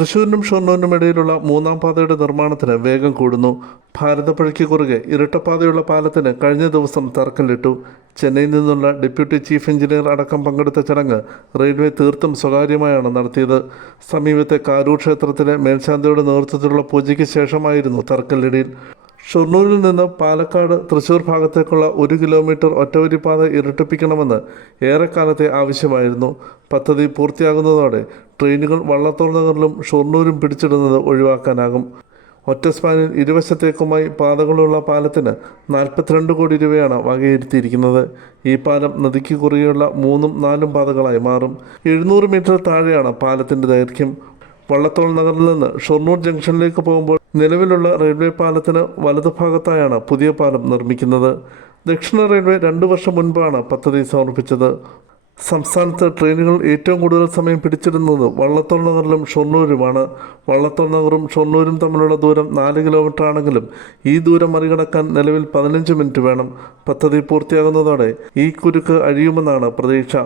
തൃശൂരിനും ഷൊർണൂരിനും ഇടയിലുള്ള മൂന്നാം പാതയുടെ നിർമ്മാണത്തിന് വേഗം കൂടുന്നു. ഭാരതപ്പുഴയ്ക്ക് കുറുകെ ഇരട്ടപ്പാതയുള്ള പാലത്തിന് കഴിഞ്ഞ ദിവസം തറക്കല്ലിട്ടു. ചെന്നൈയിൽ നിന്നുള്ള ഡെപ്യൂട്ടി ചീഫ് എഞ്ചിനീയർ അടക്കം പങ്കെടുത്ത ചടങ്ങ് റെയിൽവേ തീർത്തും സ്വകാര്യമായാണ് നടത്തിയത്. സമീപത്തെ കാരൂർ ക്ഷേത്രത്തിലെ മേൽശാന്തിയുടെ നേതൃത്വത്തിലുള്ള പൂജയ്ക്ക് ശേഷമായിരുന്നു തറക്കല്ലിടിയിൽ. ഷൊർണൂരിൽ നിന്ന് പാലക്കാട് തൃശൂർ ഭാഗത്തേക്കുള്ള ഒരു കിലോമീറ്റർ ഒറ്റവരിപ്പാത ഇരട്ടിപ്പിക്കണമെന്ന് ഏറെക്കാലത്തെ ആവശ്യമായിരുന്നു. പദ്ധതി പൂർത്തിയാകുന്നതോടെ ട്രെയിനുകൾ വള്ളത്തോൾ നഗറിലും ഷൊർണൂരും പിടിച്ചിടുന്നത് ഒഴിവാക്കാനാകും. ഒറ്റ സ്പാനിൽ ഇരുവശത്തേക്കുമായി പാതകളുള്ള പാലത്തിന് നാൽപ്പത്തിരണ്ട് കോടി രൂപയാണ് വകയിരുത്തിയിരിക്കുന്നത്. ഈ പാലം നദിക്ക് കുറുകെയുള്ള മൂന്നും നാലും പാതകളായി മാറും. എഴുന്നൂറ് മീറ്റർ താഴെയാണ് പാലത്തിന്റെ ദൈർഘ്യം. വള്ളത്തോൾ നഗറിൽ നിന്ന് ഷൊർണൂർ ജംഗ്ഷനിലേക്ക് പോകുമ്പോൾ നിലവിലുള്ള റെയിൽവേ പാലത്തിന് വലതുഭാഗത്തായാണ് പുതിയ പാലം നിർമ്മിക്കുന്നത്. ദക്ഷിണ റെയിൽവേ രണ്ടു വർഷം മുൻപാണ് പദ്ധതി സമർപ്പിച്ചത്. സംസ്ഥാനത്ത് ട്രെയിനുകൾ ഏറ്റവും കൂടുതൽ സമയം പിടിച്ചിരുന്നത് വള്ളത്തോൾ നഗറിലും ഷൊർണൂരുമാണ്. വള്ളത്തോൾ നഗറും ഷൊർണൂരും തമ്മിലുള്ള ദൂരം നാല് കിലോമീറ്റർ ആണെങ്കിലും ഈ ദൂരം മറികടക്കാൻ നിലവിൽ പതിനഞ്ച് മിനിറ്റ് വേണം. പദ്ധതി പൂർത്തിയാകുന്നതോടെ ഈ കുരുക്ക് അഴിയുമെന്നാണ് പ്രതീക്ഷ.